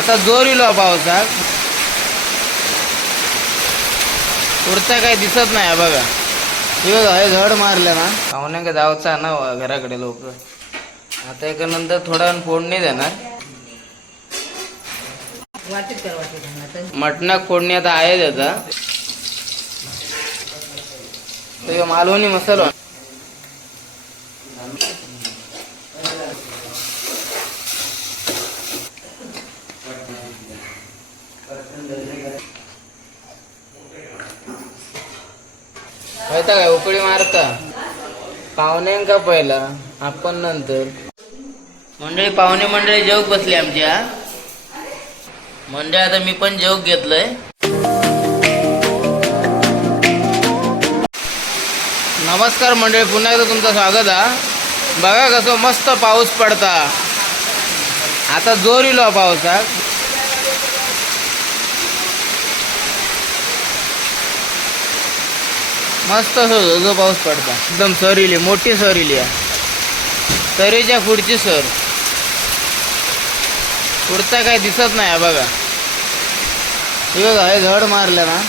आता जोर येलो पावसात. पुढचा काही दिसत नाही बघा. हे बघा हे झड मारलं ना. पाहुण्या जावचा ना घराकडे लोक. आता एका नंतर थोडा फोडणी देणार वाटीत मटणाक फोडणी आता आहे त्याचा. मालवणी मसाला. येता काय उकळी मारता? पाहुण्यांका पहिला? आपण नंतर. मंडळी पाहुणे मंडळी जेवक बसली आमच्या म्हणजे आता मी पण जेवक घेतलंय. नमस्कार मंडळी पुन्हा एकदा तुमचं स्वागत आहे बघा कसं मस्त पाऊस पडता. आता जोर इलो हा हो पावसाक मस्त असं जो पाऊस पडता. एकदम सर इली मोठी सर इली आहे. सरीच्या पुढची सर. पुढचा काही दिसत नाही बघा. हे बघा हे झड मारलं ना.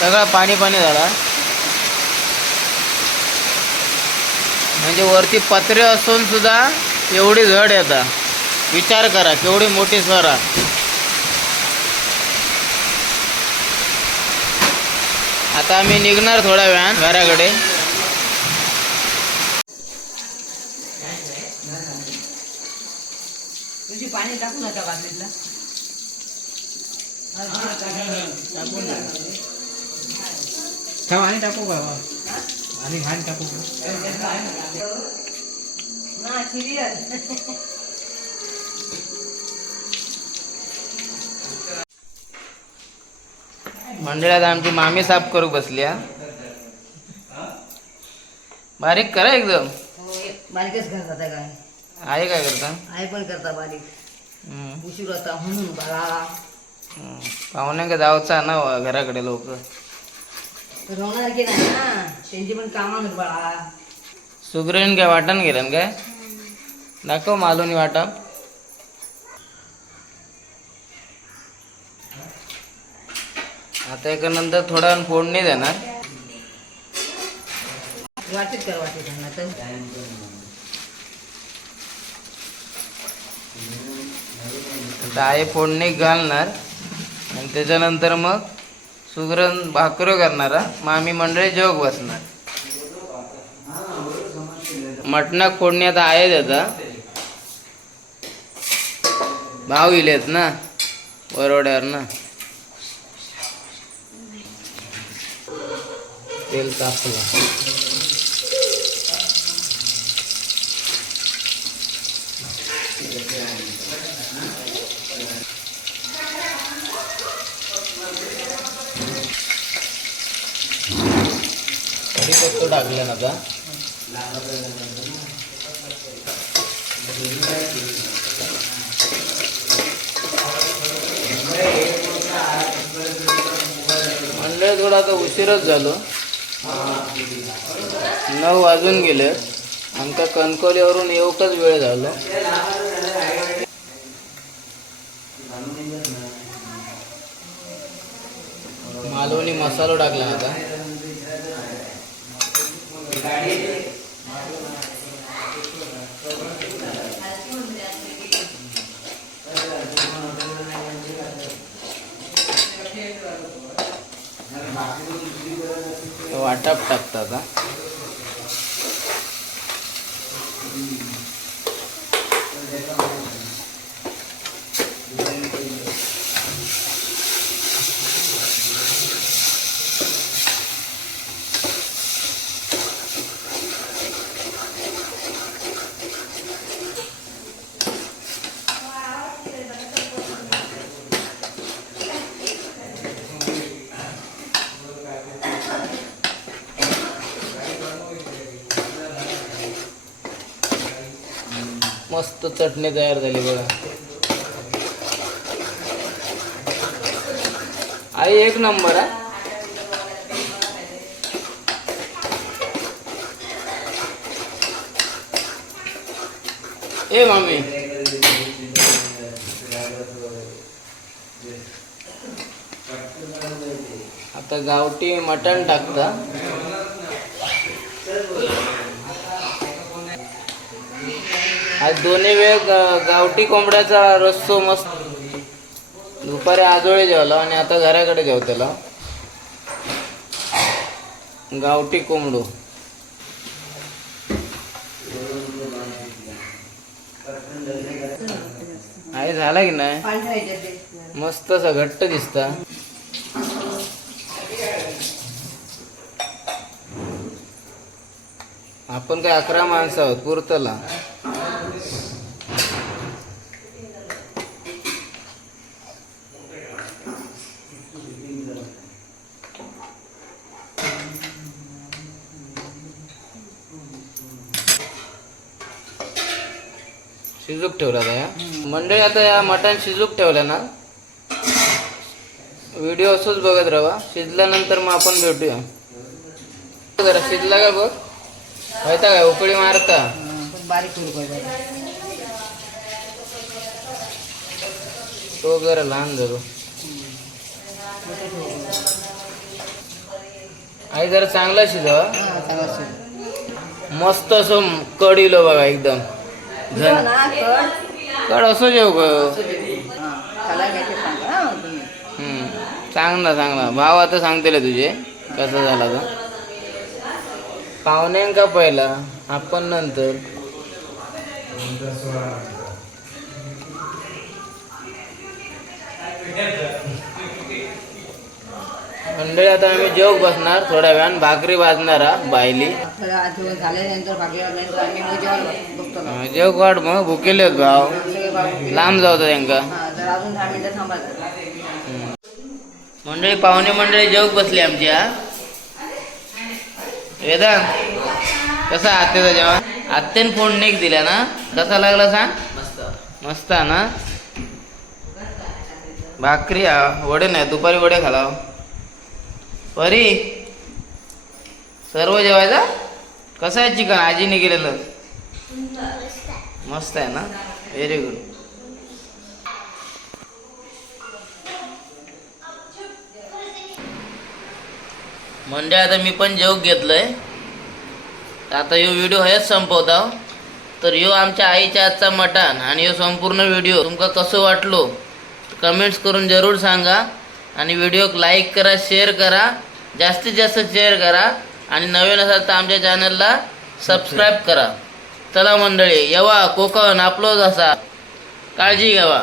सगळा पाणी पाणी झाला म्हणजे वरती पत्रे असून सुद्धा एवढी झड येतात. विचार करा केवढी मोठी सर आहे. आता आम्ही निघणार थोड्या वेळान घराकडे. तुझी पाणी टाकून आता थांब आणि टाकू का? आणि घाण टाकू का ना सिरियल मंडळात आमची मामी साफ करू बसली हा बारीक करा एकदम. हो, बारीकच काय आहे काय करता? आई पण करता बारीक. उशीर होता म्हणून बाळा. पाहुण्यांका जावचा ना वा घराकडे लोक. तर होणार की नाही ना? त्यांची पण बाळा. काय वाटण गेलं काय? दाखव मालवणी वाटा आता एका नंतर थोडा फोडणी देणार. वाटीत कर वाटीत आता आहे फोडणी घालणार. आणि त्याच्यानंतर मग सुगरण भाकरी करणार. मग आम्ही मंडळी जेवक बसणार. मटणाक फोडणी आता आहे त्याचा. भाव इलेत ना वरोड्यावर ना. तेल तापलं कढीपत्ता टाकला ना आता थोडा आता उशीरच झालो. नऊ वाजून गेले. आमका कणकोलीवरून येऊकच वेळ झालो. मालवणी मसालो टाकला आता वाटप टाकता मस्त चटणी तयार झाली बघा. आई एक नंबर आहे ए मामी. आता गावठी मटण टाकता. आज दोन्ही वेळ गावठी कोंबड्याचा रस्सो मस्त. दुपारी आजोळे जेवला आणि आता घराकडे जेवतेला गावठी कोंबडू. आहे झाला की नाही? मस्त असं घट्ट दिसता. आपण काय अकरा माणसं आहोत पुरतला. शिजूक ठेवला या. मंडळी आता या मटण शिजूक ठेवलं ना. व्हिडिओ असंच बघत राहा. शिजल्यानंतर मग आपण भेटूया. जरा शिजला का बघ? माहिता काय? उकळी मारता. बारीक तो जरा लहान धरू. आई जरा चांगला शिजवा मस्त असं कड इलो बघा एकदम. ना कड. कड असं जेव ग. हा सांगा हा तुम्ही. हम्म. चांगला चांगला भाव आता सांगते तुझे कसं झाला तर पाहुण्यांका पहिला? आपण नंतर. मंडळी आता आम्ही जेव बसणार थोड्या वेळान भाकरी भाजणारा बायली. झाल्यानंतर वाजल्यानंतर आम्ही मग जेवण ना जेव काढ मग भुकेले आहेत भाव लांब जाऊ त्यांका. हा जर अजून दहा मिनिटं थांबायचं मंडळी पाहुणे मंडळी जेवक बसली आमची हा? वेदांत कसा आत्याचा जेवण? आत्यान फोन नेक दिला ना? कसा लागला सांग? मस्त. मस्त ना? भाकरी हा वडे नाही दुपारी वडे खाला परी सर्व जेवायचा? कसं आहे चिकन? आजीने केलेलं? मस्त आहे ना? व्हेरी गुड म्हणजे आता मी पण जेवक घेतलंय. आता यो व्हिडिओ हेच संपवता. तर ह्यो आमच्या आईच्या आजचा मटण आणि यो संपूर्ण व्हिडिओ तुमका कसं वाटलो? कमेंट्स करून जरूर सांगा. आणि व्हिडिओक लाईक करा शेअर करा. जास्तीत जास्त शेअर करा. आणि नवीन असाल तर आमच्या चॅनलला सबस्क्राईब करा. चला मंडळी येवा कोकण आपलोच असा. काळजी घ्यावा.